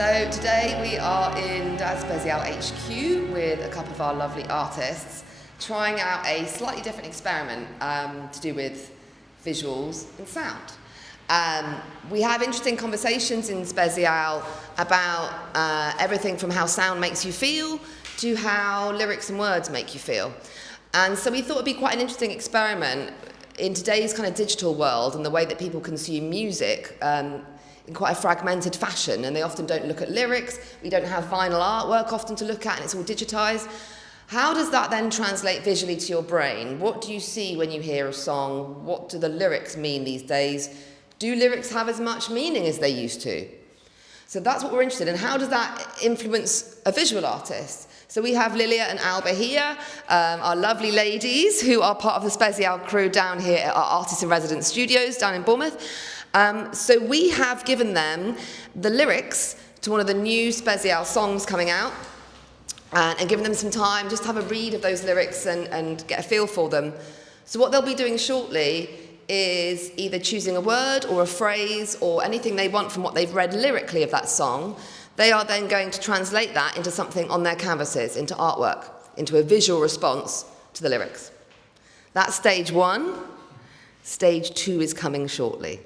So today we are in SPEZIAL HQ with a couple of our lovely artists trying out a slightly different experiment to do with visuals and sound. We have interesting conversations in SPEZIAL about everything from how sound makes you feel to how lyrics and words make you feel. And so we thought it'd be quite an interesting experiment in today's kind of digital world and the way that people consume music in quite a fragmented fashion, and they often don't look at lyrics. We don't have vinyl artwork often to look at, and it's all digitized. How does that then translate visually to your brain? What do you see when you hear a song? What do the lyrics mean these days? Do lyrics have as much meaning as they used to? So that's what we're interested in. How does that influence a visual artist? So we have Lillia and Alba here, our lovely ladies who are part of the SPEZIAL crew down here at our Artists in Residence studios down in Bournemouth. So we have given them the lyrics to one of the new SPEZIAL songs coming out and given them some time just to have a read of those lyrics and get a feel for them. So what they'll be doing shortly is either choosing a word or a phrase or anything they want from what they've read lyrically of that song. They are then going to translate that into something on their canvases, into artwork, into a visual response to the lyrics. That's stage one. Stage two is coming shortly.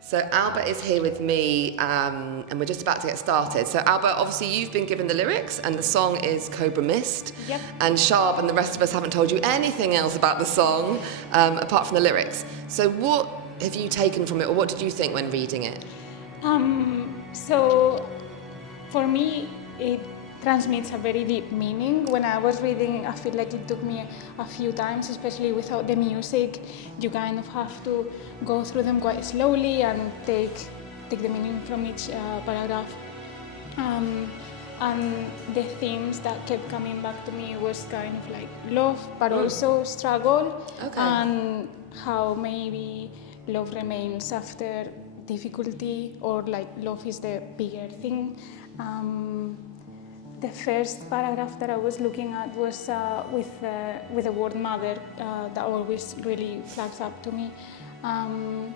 So Alba is here with me, and we're just about to get started. So Alba, obviously you've been given the lyrics, and the song is Cobra Mist. Yep. And Shahab and the rest of us haven't told you anything else about the song, apart from the lyrics. So what have you taken from it, or what did you think when reading it? So for me, it transmits a very deep meaning. When I was reading, I feel like it took me a few times, especially without the music. You kind of have to go through them quite slowly and take the meaning from each paragraph. And the themes that kept coming back to me was kind of like love, but also struggle, and how maybe love remains after difficulty, or like love is the bigger thing. The first paragraph that I was looking at was with the word mother, that always really flags up to me. And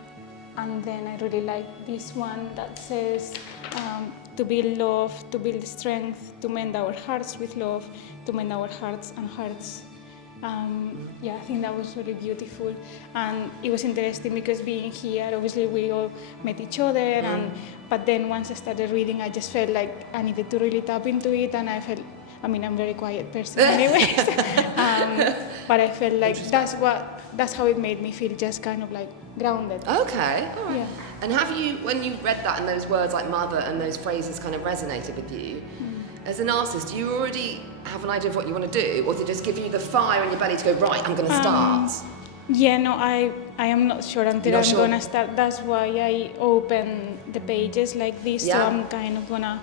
then I really like this one that says, to build love, to build strength, to mend our hearts with love, to mend our hearts and hearts. Yeah, I think that was really beautiful, and it was interesting because being here, obviously we all met each other, but then once I started reading, I just felt like I needed to really tap into it, and I felt, I mean, I'm a very quiet person anyways, but I felt like that's how it made me feel, just kind of like grounded. Okay, all right. Yeah. And have you, when you read that and those words like mother and those phrases kind of resonated with you, as an artist, do you already have an idea of what you want to do, or does it just give you the fire in your belly to go, right, I'm going to start? Yeah, no, I am not sure until I'm going to start. That's why I open the pages like this, so I'm kind of going to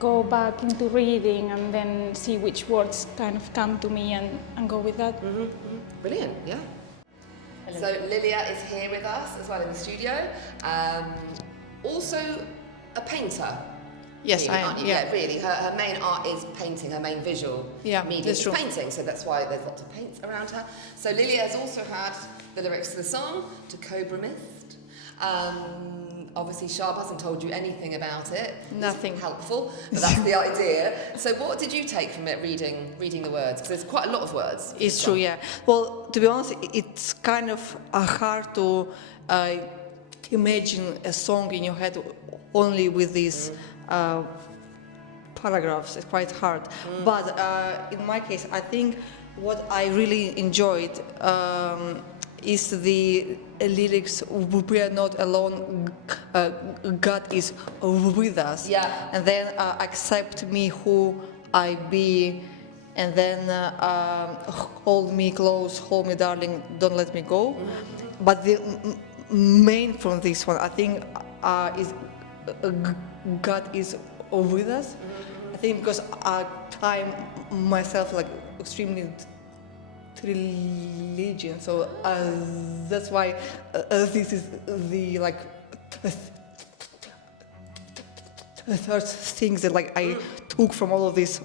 go back into reading and then see which words kind of come to me and go with that. Brilliant, yeah. Hello. So Lillia is here with us as well in the studio. Also a painter. Yes, really, I am. Yeah, really. Her main art is painting. Her main visual medium is painting. So that's why there's lots of paints around her. So Lillia has also had the lyrics to the song, to Cobra Mist. Obviously, Shahab hasn't told you anything about it. Nothing. It's helpful, but that's the idea. So what did you take from it, reading the words? Because there's quite a lot of words. It's true, yeah. Well, to be honest, it's kind of hard to imagine a song in your head only with these paragraphs. It's quite hard. But in my case, I think what I really enjoyed is the lyrics, we are not alone, God is with us. Yeah. And then accept me who I be, and then hold me close, hold me darling, don't let me go. But the main from this one, I think, is God is with us. I think because I time myself like extremely religion, so that's why this is the like third things that like I took from all of this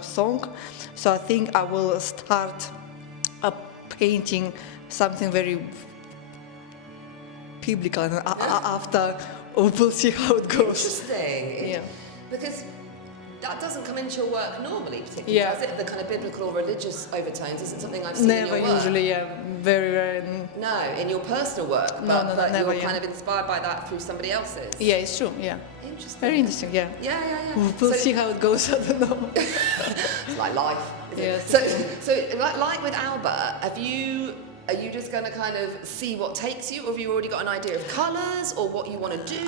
song. So I think I will start painting something very biblical, and after we'll see how it goes. Interesting. Yeah. Because that doesn't come into your work normally, particularly, Yeah. does it? The kind of biblical or religious overtones isn't something I've seen Never in your work. usually, yeah. Very rare. No, in your personal work, No, but never, you're yeah. kind of inspired by that through somebody else's. Yeah, it's true, yeah. Interesting. Very interesting, yeah. Yeah. We'll see how it goes, I don't know. It's like life, isn't it? Yes. So like with Alba, are you just going to kind of see what takes you, or have you already got an idea of colours or what you want to do?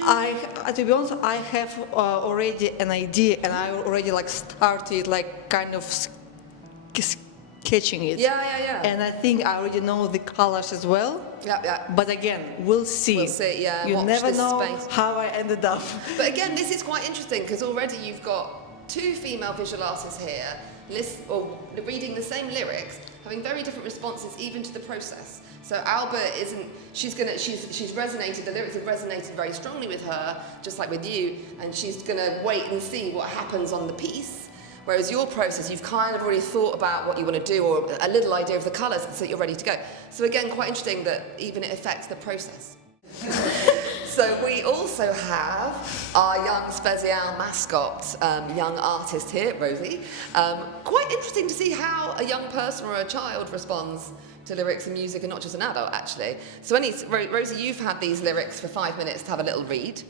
To be honest, I have already an idea, and I already like started like kind of sketching it. Yeah. And I think I already know the colors as well. Yeah. But again, we'll see. We'll see, yeah. You Watch never this know space. how I ended up. But again, this is quite interesting because already you've got 2 female visual artists here, reading the same lyrics, having very different responses even to the process. So Alba she's resonated, the lyrics have resonated very strongly with her, just like with you, and she's gonna wait and see what happens on the piece. Whereas your process, you've kind of already thought about what you want to do or a little idea of the colours so you're ready to go. So again, quite interesting that even it affects the process. So we also have our young SPEZIAL mascot, young artist here, Rosie. Quite interesting to see how a young person or a child responds to lyrics and music, and not just an adult, actually. So Rosie, you've had these lyrics for 5 minutes to have a little read.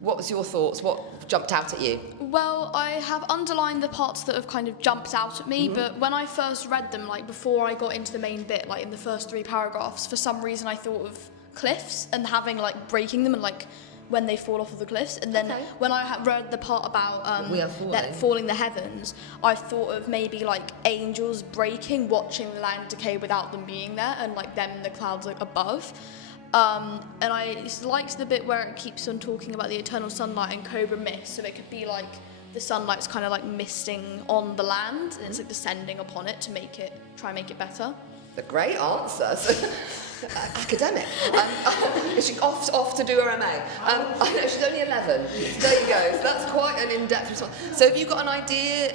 What was your thoughts? What jumped out at you? Well, I have underlined the parts that have kind of jumped out at me, but when I first read them, like before I got into the main bit, like in the first 3 paragraphs, for some reason I thought of cliffs and having like breaking them and like when they fall off of the cliffs. And then when I read the part about falling the heavens, I thought of maybe like angels breaking, watching the land decay without them being there, and like them in the clouds like above. And I liked the bit where it keeps on talking about the eternal sunlight and Cobra Mist, so it could be like the sunlight's kind of like misting on the land and it's like descending upon it to try and make it better. The great answer. So, academic. She's off to do her MA. I know she's only 11. There you go. So that's quite an in-depth response. So have you got an idea,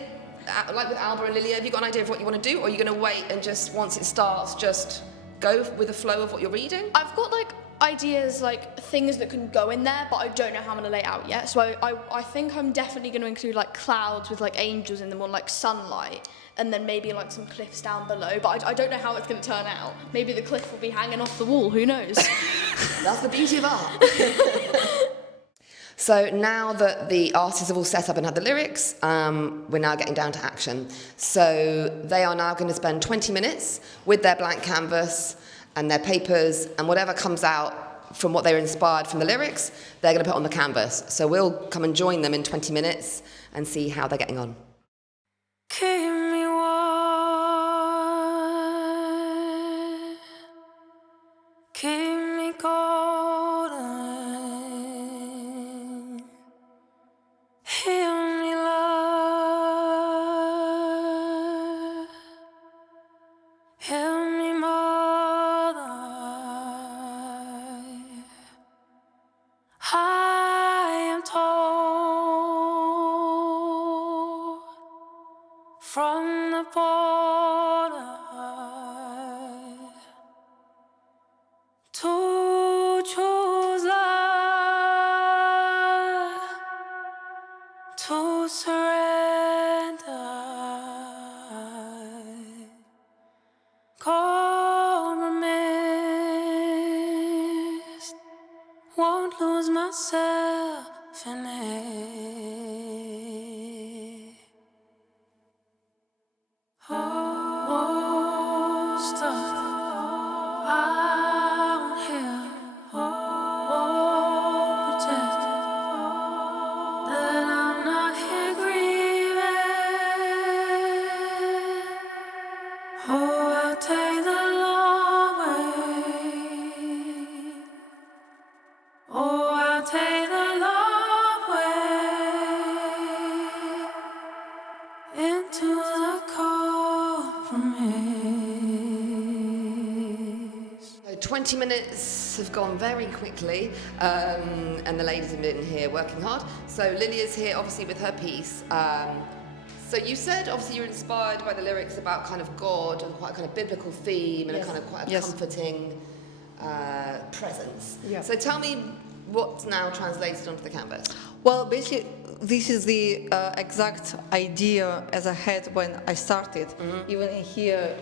like with Alba and Lillia, have you got an idea of what you want to do, or are you going to wait and just once it starts, just go with the flow of what you're reading? I've got like ideas, like things that can go in there, but I don't know how I'm going to lay it out yet. So I think I'm definitely going to include like clouds with like angels in them, or like sunlight, and then maybe like some cliffs down below. But I don't know how it's going to turn out. Maybe the cliff will be hanging off the wall, who knows? That's the beauty of art. So now that the artists have all set up and had the lyrics, we're now getting down to action. So they are now going to spend 20 minutes with their blank canvas and their papers, and whatever comes out from what they're inspired from the lyrics, they're going to put on the canvas. So we'll come and join them in 20 minutes and see how they're getting on. Keep me warm, keep me golden, heal me love, heal me mother. I am told from the border to choose love, to surrender. Cobra Mist, won't lose myself in it. Oh, stuff out here. Oh, protect that I'm not here grieving. Oh, I'll take the long way. Oh, I'll take the long way into the Cobra Mist. So 20 minutes have gone very quickly, and the ladies have been here working hard. So Lillia's here obviously with her piece. So you said obviously you're inspired by the lyrics about kind of God and quite a kind of biblical theme and a kind of quite a comforting presence. Yeah. So tell me, what's now translated onto the canvas? Well, basically, this is the exact idea as I had when I started. Even in here,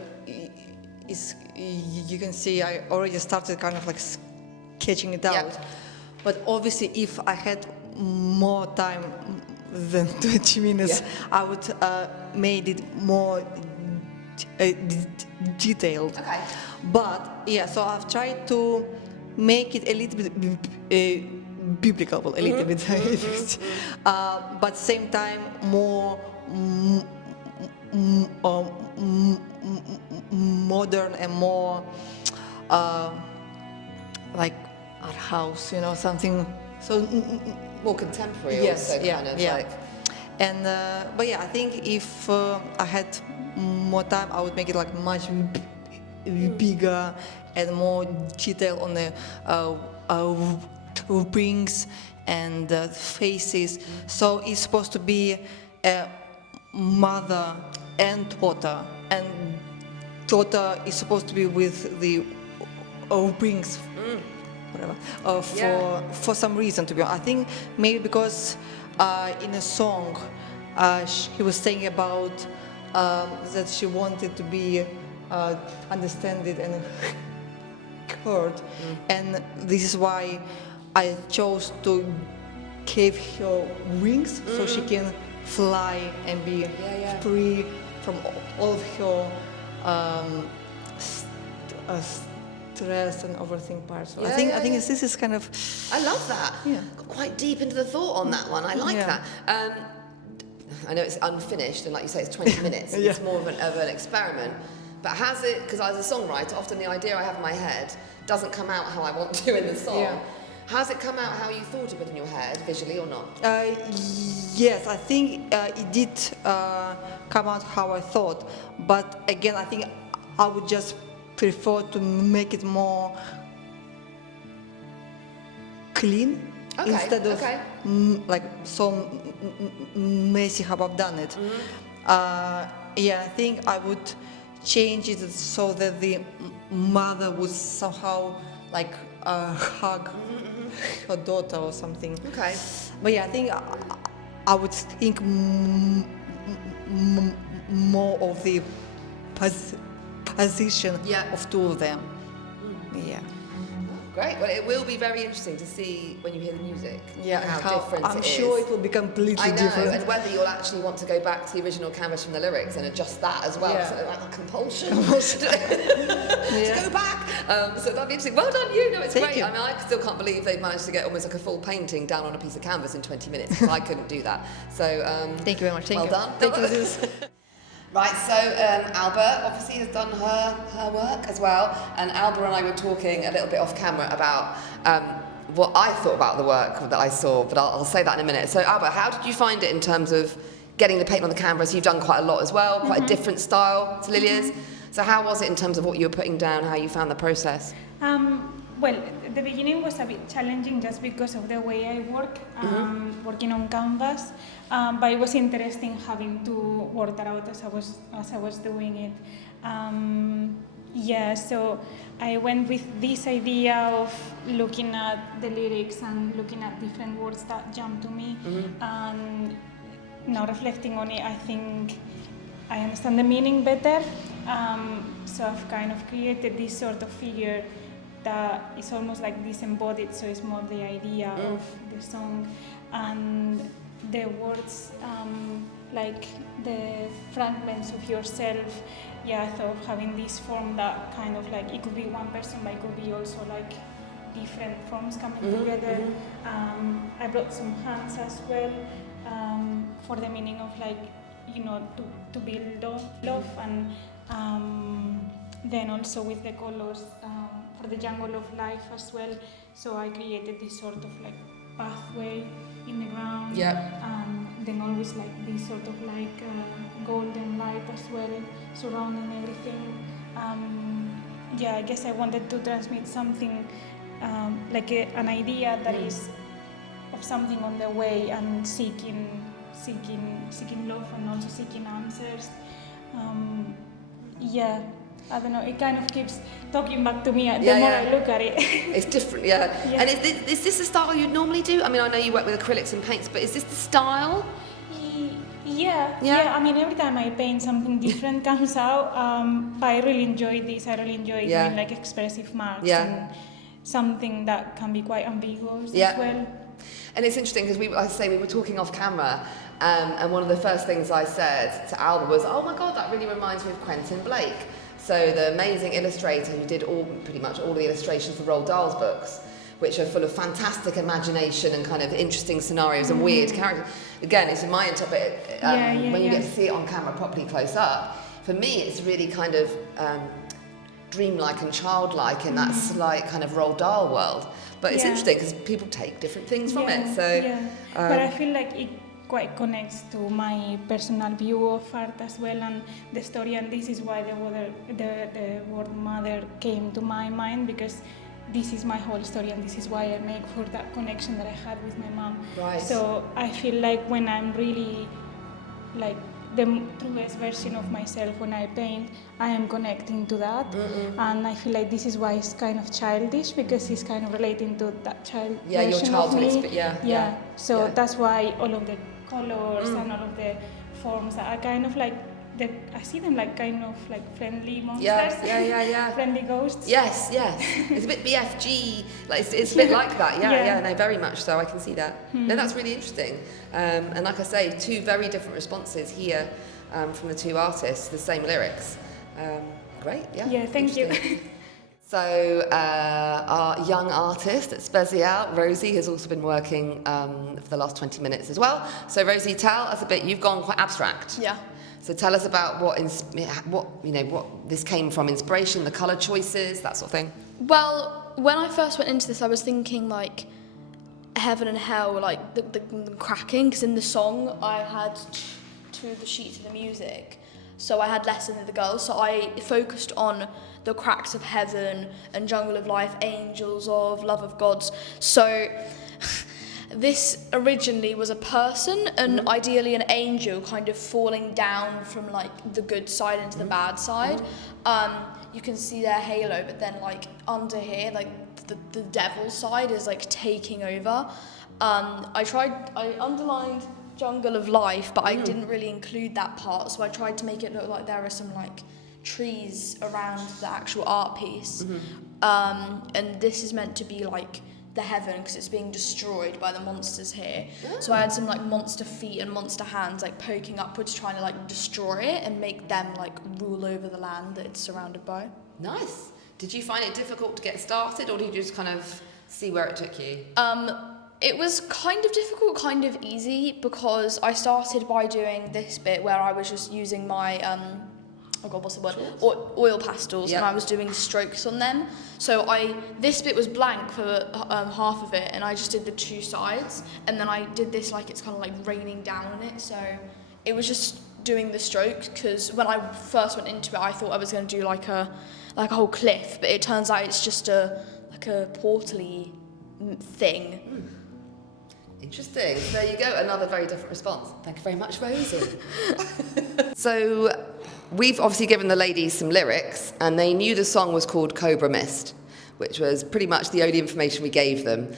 you can see I already started kind of like sketching it out. But obviously, if I had more time than 20 minutes, I would made it more detailed. Okay. But yeah, so I've tried to make it a little bit biblical, a little bit, but same time more modern and more like art house, you know, something. So More contemporary, yes, also yeah, kind of yeah. like. And but yeah, I think if I had more time, I would make it like much bigger and more detail on the rings and faces. So it's supposed to be a mother and daughter, and daughter is supposed to be with the rings, whatever, for some reason, to be honest. I think maybe because in a song he was saying about that she wanted to be understood and heard, and this is why I chose to give her wings so she can fly and be free from all of her stress and overthink parts. So I think this is kind of. I love that. Yeah. Got quite deep into the thought on that one. I like that. I know it's unfinished, and like you say, it's 20 minutes. It's more of an experiment. But has it? Because as a songwriter, often the idea I have in my head doesn't come out how I want to in the song. Yeah. Has it come out how you thought of it in your head, visually or not? Yes, I think it did come out how I thought. But again, I think I would just prefer to make it more clean instead of like so messy how I've done it. Yeah, I think I would change it so that the mother would somehow like hug her daughter or something. Okay. But yeah, I think I would think more of the position of two of them. Yeah. Great. Well, it will be very interesting to see when you hear the music. Yeah, how different I'm it sure is. it will be completely I know, different. and whether you'll actually want to go back to the original canvas from the lyrics and adjust that as well. Yeah. So like a compulsion to go back. So that'd be interesting. Well done, you. No, it's Thank great. you. I mean, I still can't believe they've managed to get almost like a full painting down on a piece of canvas in 20 minutes. 'Cause I couldn't do that. So Thank you very much. Thank well you. done. Thank you. Right, so Alba obviously has done her work as well, and Alba and I were talking a little bit off camera about what I thought about the work that I saw, but I'll say that in a minute. So Alba, how did you find it in terms of getting the paint on the canvas? You've done quite a lot as well, quite a different style to Lillia's. So how was it in terms of what you were putting down, how you found the process? Well, the beginning was a bit challenging just because of the way I work, working on canvas, but it was interesting having to work that out as I was doing it. So I went with this idea of looking at the lyrics and looking at different words that jumped to me, and now reflecting on it, I think I understand the meaning better. So I've kind of created this sort of figure that is almost like disembodied, so it's more the idea of the song, and the words like the fragments of yourself. I thought having this form that kind of like it could be one person, but it could be also like different forms coming together. I brought some hands as well for the meaning of like, you know, to build love, and then also with the colors for the jungle of life as well. So I created this sort of like pathway in the ground, and then always like this sort of like golden light as well surrounding everything. I guess I wanted to transmit something like an idea that is of something on the way, and seeking love and also seeking answers. I don't know, it kind of keeps talking back to me the Yeah, more yeah. I look at it. It's different, yeah. Yeah. And is this the style you'd normally do? I mean, I know you work with acrylics and paints, but is this the style? Yeah, Yeah? yeah. I mean, every time I paint, something different comes out. But I really enjoy this. I really enjoy Yeah. doing like expressive marks Yeah. and something that can be quite ambiguous Yeah. as well. And it's interesting because we were talking off camera, and one of the first things I said to Alba was, "Oh my God, that really reminds me of Quentin Blake." So the amazing illustrator who did pretty much all the illustrations for Roald Dahl's books, which are full of fantastic imagination and kind of interesting scenarios and weird characters. Again, it's in my interpretation, when you get to see it on camera properly close up, for me it's really kind of dreamlike and childlike in that slight kind of Roald Dahl world. But it's interesting because people take different things from it. So, but I feel like it quite connects to my personal view of art as well and the story, and this is why the word mother came to my mind, because this is my whole story and this is why I make for that connection that I had with my mom. Right. So I feel like when I'm really like the truest version of myself when I paint, I am connecting to that. And I feel like this is why it's kind of childish, because it's kind of relating to that child yeah, your version of childhood me. So Yeah. that's why all of the colors and all of the forms are kind of like I see them like kind of like friendly monsters. Yeah. Friendly ghosts. Yes. It's a bit BFG, like it's a bit like that. No, very much so. I can see that. No, that's really interesting. And like I say, two very different responses here from the two artists, the same lyrics. Great, yeah. Yeah, thank you. So our young artist at SPEZIAL, Rosie, has also been working for the last 20 minutes as well. So Rosie, tell us a bit. You've gone quite abstract. Yeah. So tell us about what this came from, inspiration, the colour choices, that sort of thing. Well, when I first went into this, I was thinking like heaven and hell, like the cracking, because in the song I had two of the sheets of the music, so I had less than the girls, so I focused on the cracks of heaven and jungle of life, angels of, love of gods. So this originally was a person, and ideally an angel kind of falling down from like the good side into the bad side. You can see their halo, but then like under here, like the devil side is like taking over. I underlined jungle of life, but I didn't really include that part, so I tried to make it look like there are some like trees around the actual art piece. And this is meant to be like the heaven because it's being destroyed by the monsters here. So I had some like monster feet and monster hands like poking upwards trying to like destroy it and make them like rule over the land that it's surrounded by. Nice. Did you find it difficult to get started, or did you just kind of see where it took you? It was kind of difficult, kind of easy, because I started by doing this bit where I was just using my oh god, what's the word? Oil pastels, and I was doing strokes on them. So this bit was blank for half of it, and I just did the two sides, and then I did this like it's kind of like raining down on it. So it was just doing the strokes, because when I first went into it, I thought I was going to do like a whole cliff, but it turns out it's just a portally thing. Interesting. There you go, another very different response. Thank you very much, Rosie. So we've obviously given the ladies some lyrics, and they knew the song was called Cobra Mist, which was pretty much the only information we gave them.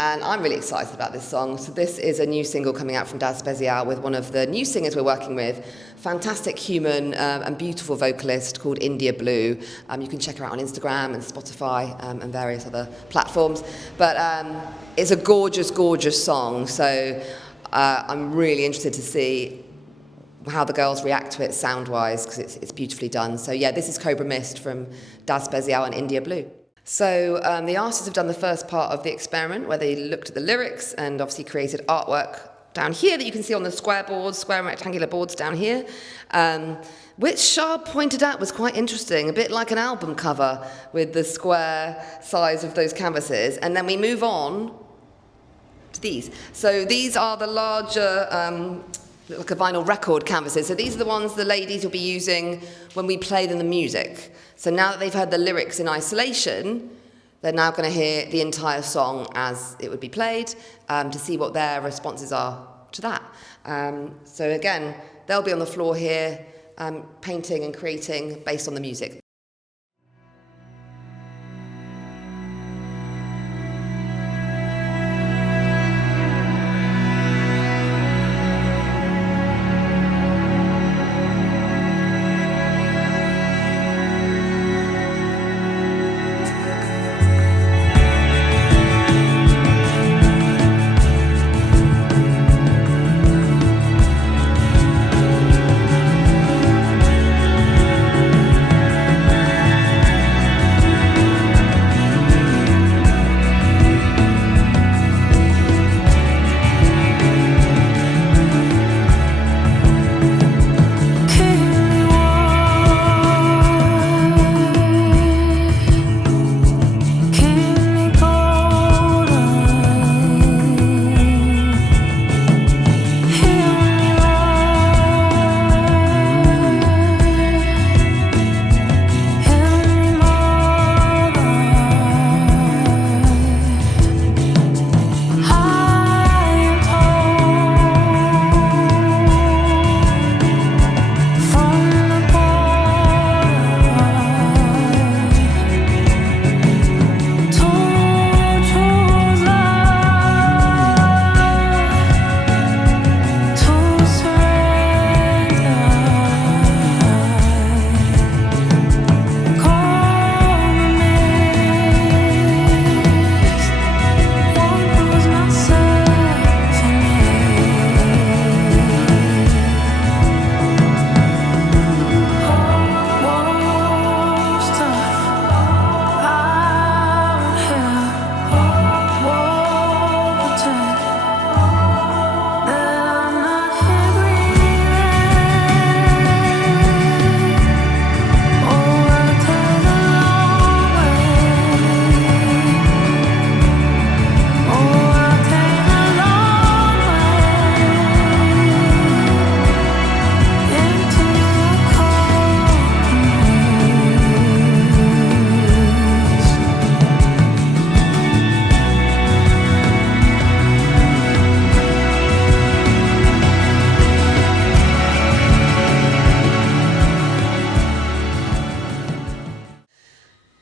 And I'm really excited about this song. So this is a new single coming out from SPEZIAL with one of the new singers we're working with, fantastic human and beautiful vocalist called India Blue. You can check her out on Instagram and Spotify and various other platforms. But it's a gorgeous, gorgeous song. So I'm really interested to see how the girls react to it sound-wise, because it's beautifully done. So yeah, this is Cobra Mist from SPEZIAL and India Blue. So the artists have done the first part of the experiment where they looked at the lyrics and obviously created artwork down here that you can see on the square and rectangular boards down here, which Shahab pointed out was quite interesting, a bit like an album cover with the square size of those canvases. And then we move on to these. So these are the larger, like a vinyl record canvases. So these are the ones the ladies will be using when we play them the music. So now that they've heard the lyrics in isolation, they're now going to hear the entire song as it would be played to see what their responses are to that. So again, they'll be on the floor here painting and creating based on the music.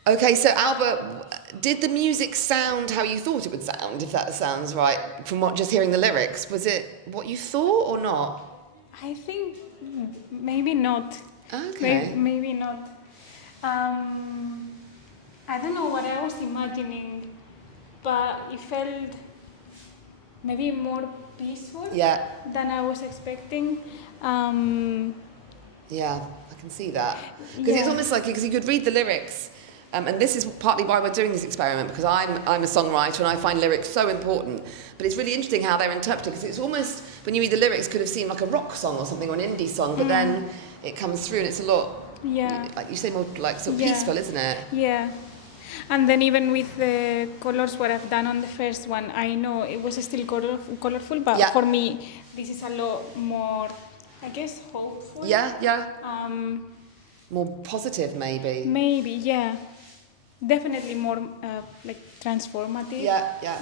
Okay, so Alba, did the music sound how you thought it would sound, if that sounds right, from what just hearing the lyrics? Was it what you thought or not? I think maybe not. Okay. Maybe not. I don't know what I was imagining, but it felt maybe more peaceful than I was expecting. Yeah, I can see that. Because it's almost like, because you could read the lyrics, and this is partly why we're doing this experiment, because I'm a songwriter and I find lyrics so important. But it's really interesting how they're interpreted, because it's almost, when you read the lyrics, could have seemed like a rock song or something, or an indie song, but then it comes through and it's a lot, like you say, more like sort of peaceful, isn't it? Yeah. And then even with the colors, what I've done on the first one, I know it was still colorful, but for me, this is a lot more, I guess, hopeful. Yeah. More positive, maybe. Maybe, yeah. Definitely more like transformative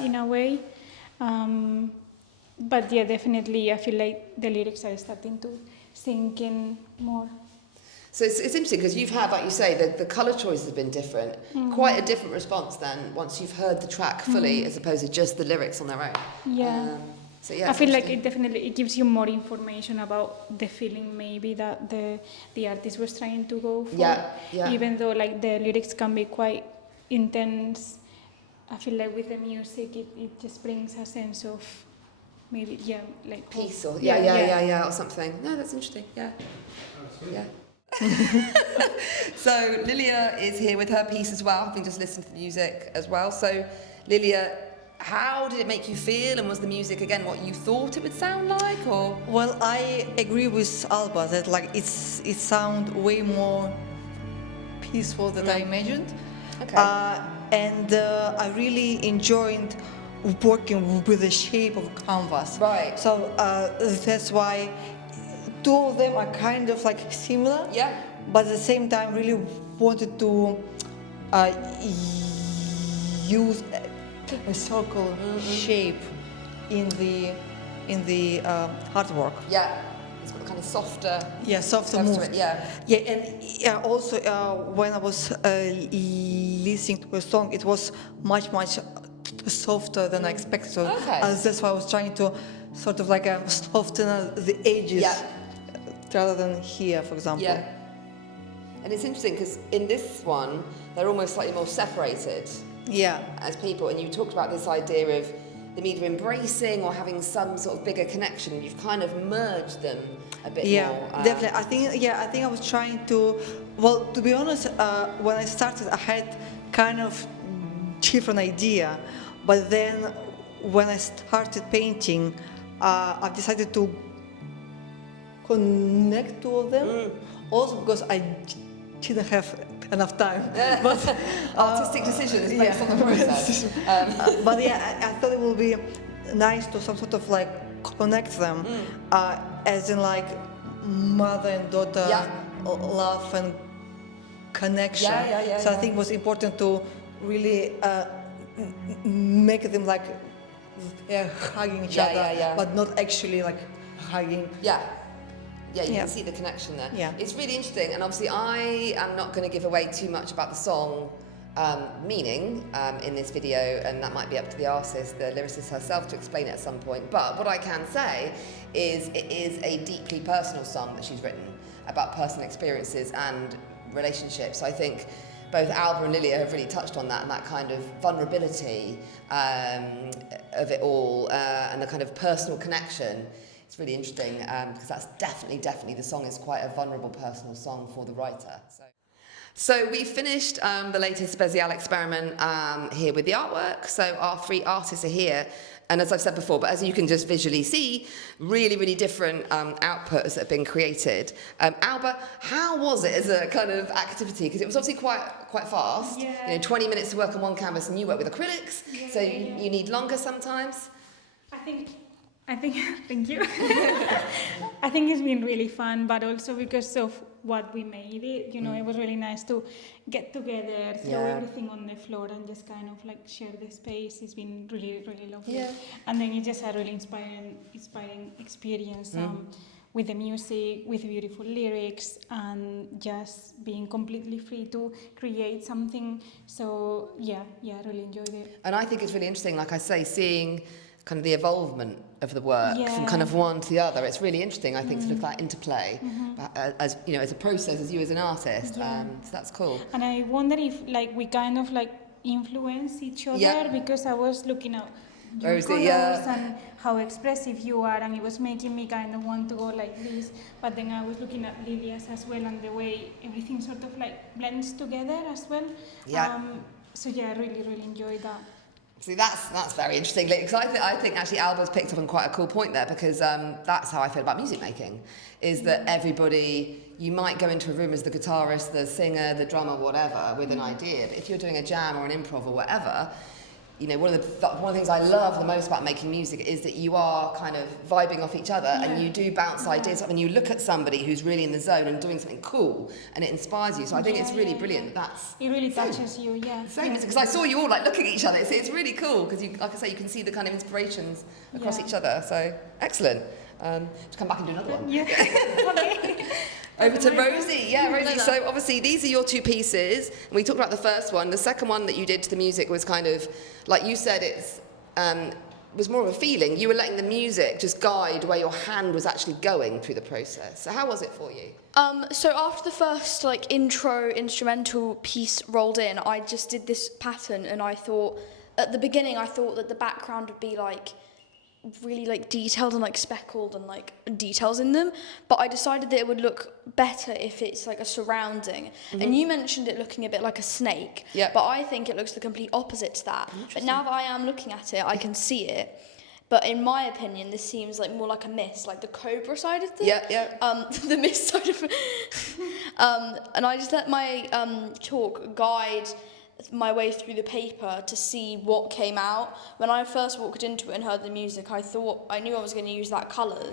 in a way. But yeah, definitely I feel like the lyrics are starting to sink in more. So it's interesting because you've had, like you say, the colour choice has been different. Quite a different response then once you've heard the track fully as opposed to just the lyrics on their own. Yeah. I feel like it gives you more information about the feeling maybe that the artist was trying to go for. Yeah. Even though like the lyrics can be quite intense, I feel like with the music it just brings a sense of maybe like peace or or something. No, that's interesting. Yeah. So Lillia is here with her piece as well, having just listened to the music as well. So Lillia, how did it make you feel, and was the music again what you thought it would sound like, or? Well, I agree with Alba that like it sounds way more peaceful than I imagined. Okay. And I really enjoyed working with the shape of canvas. Right. So that's why two of them are kind of like similar. Yeah. But at the same time, really wanted to use a circle shape in the artwork. Yeah, it's got kind of softer. Yeah, softer depth to moves. it, yeah. Yeah, and also when I was listening to a song, it was much softer than I expected. So Okay. that's why I was trying to sort of like soften the edges rather than here, for example. Yeah. And it's interesting because in this one, they're almost slightly more separated. Yeah. As people, and you talked about this idea of them either embracing or having some sort of bigger connection. You've kind of merged them a bit more. Yeah, definitely. I think I was trying to. Well, to be honest, when I started, I had kind of different idea, but then when I started painting, I decided to connect two of them. Also because I didn't have enough time. But artistic decisions based on the process. But yeah, I thought it would be nice to some sort of like connect them, as in like mother and daughter love and connection. So I think it was important to really make them like they're hugging each other, but not actually like hugging. Yeah, you can see the connection there. Yeah. It's really interesting, and obviously I am not going to give away too much about the song meaning in this video, and that might be up to the artist, the lyricist herself, to explain it at some point. But what I can say is it is a deeply personal song that she's written about personal experiences and relationships. I think both Alba and Lillia have really touched on that, and that kind of vulnerability of it all, and the kind of personal connection. It's really interesting because that's definitely the song is quite a vulnerable personal song for the writer. So we finished the latest SPEZIAL experiment here with the artwork. So our 3 artists are here, and as I've said before, but as you can just visually see, really different outputs that have been created. Alba, how was it as a kind of activity? Because it was obviously quite fast. Yeah. You know, 20 minutes to work on one canvas, and you work with acrylics, so you need longer sometimes. I think, thank you. I think it's been really fun, but also because of what we made it, you know, it was really nice to get together, throw everything on the floor and just kind of like share the space. It's been really lovely. Yeah. And then it's just a really inspiring experience with the music, with beautiful lyrics, and just being completely free to create something. So yeah, I really enjoyed it. And I think it's really interesting, like I say, seeing kind of the evolvement of the work from kind of one to the other. It's really interesting, I think, to look at that interplay as you know, as a process, as you as an artist. So that's cool. And I wonder if like we kind of like influence each other because I was looking at your colors and how expressive you are, and it was making me kind of want to go like this. But then I was looking at Lillia's as well, and the way everything sort of like blends together as well. So yeah, I really enjoyed that. See, that's very interesting, because I think actually Alba's picked up on quite a cool point there, because that's how I feel about music making, is that everybody, you might go into a room as the guitarist, the singer, the drummer, whatever, with an idea, but if you're doing a jam or an improv or whatever, you know, one of the things I love the most about making music is that you are kind of vibing off each other, and you do bounce ideas up, and you look at somebody who's really in the zone and doing something cool, and it inspires you. So I think it's really brilliant that that's... It really touches you, Same, because I saw you all like looking at each other. It's really cool, because like I say, you can see the kind of inspirations across each other. So excellent. To come back and do another one. Yeah. Okay. Over to Rosie. Yeah, Rosie. So obviously these are your 2 pieces. And we talked about the first one. The second one that you did to the music was kind of, like you said, it's was more of a feeling. You were letting the music just guide where your hand was actually going through the process. So how was it for you? So after the first like intro instrumental piece rolled in, I just did this pattern, and I thought, at the beginning, I thought that the background would be like really like detailed and like speckled and like details in them, but I decided that it would look better if it's like a surrounding. And you mentioned it looking a bit like a snake, but I think it looks the complete opposite to that. But now that I am looking at it, I can see it. But in my opinion, this seems like more like a mist, like the Cobra side of the the mist side of and I just let my chalk guide my way through the paper to see what came out. When I first walked into it and heard the music, I knew I was going to use that colour.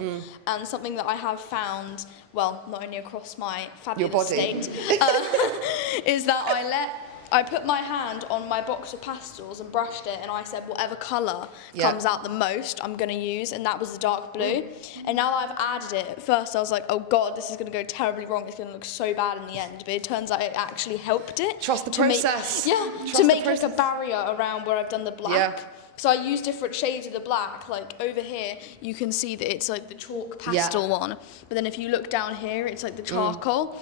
And something that I have found, well, not only across my fabulous state, is that I put my hand on my box of pastels and brushed it, and I said whatever colour comes out the most I'm going to use, and that was the dark blue. And now that I've added it, at first I was like, oh god, this is going to go terribly wrong, it's going to look so bad in the end, but it turns out it actually helped it. Trust the process. To make like a barrier around where I've done the black. Yeah. So I use different shades of the black, like over here you can see that it's like the chalk pastel one, but then if you look down here it's like the charcoal.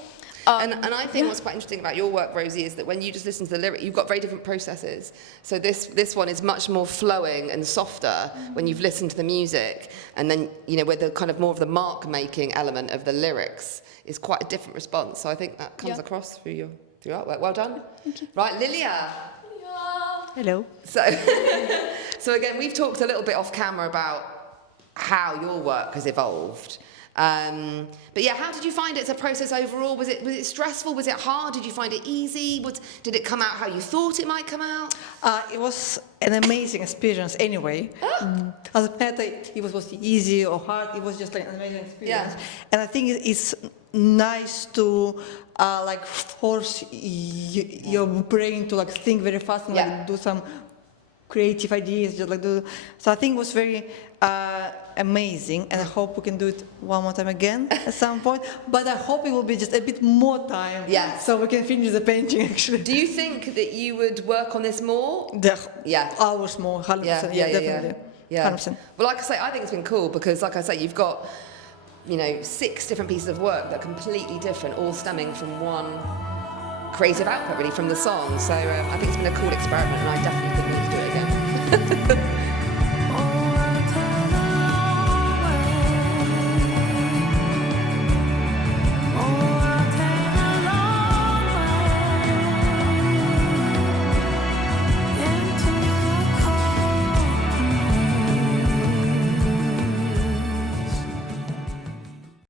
And I think what's quite interesting about your work, Rosie, is that when you just listen to the lyric, you've got very different processes. So this one is much more flowing and softer when you've listened to the music, and then, you know, where the kind of more of the mark-making element of the lyrics is quite a different response. So I think that comes across through your artwork. Well done. Thank you. Right, Lillia. Hello. So again, we've talked a little bit off camera about how your work has evolved. But yeah, how did you find it as a process overall? Was it stressful? Was it hard? Did you find it easy? Did it come out how you thought it might come out? It was an amazing experience anyway. Doesn't matter if it was easy or hard, it was just like an amazing experience. Yeah. And I think it's nice to like force your brain to like think very fast and like do some creative ideas, just like do. So I think it was very amazing, and I hope we can do it one more time again at some point. But I hope it will be just a bit more time, so we can finish the painting. Actually, do you think that you would work on this more? Hours more, 100%. Definitely. 100%. Well, like I say, I think it's been cool because, like I say, you've got, you know, 6 different pieces of work that are completely different, all stemming from one creative output, really, from the song. So I think it's been a cool experiment, and I definitely think we need to do it again.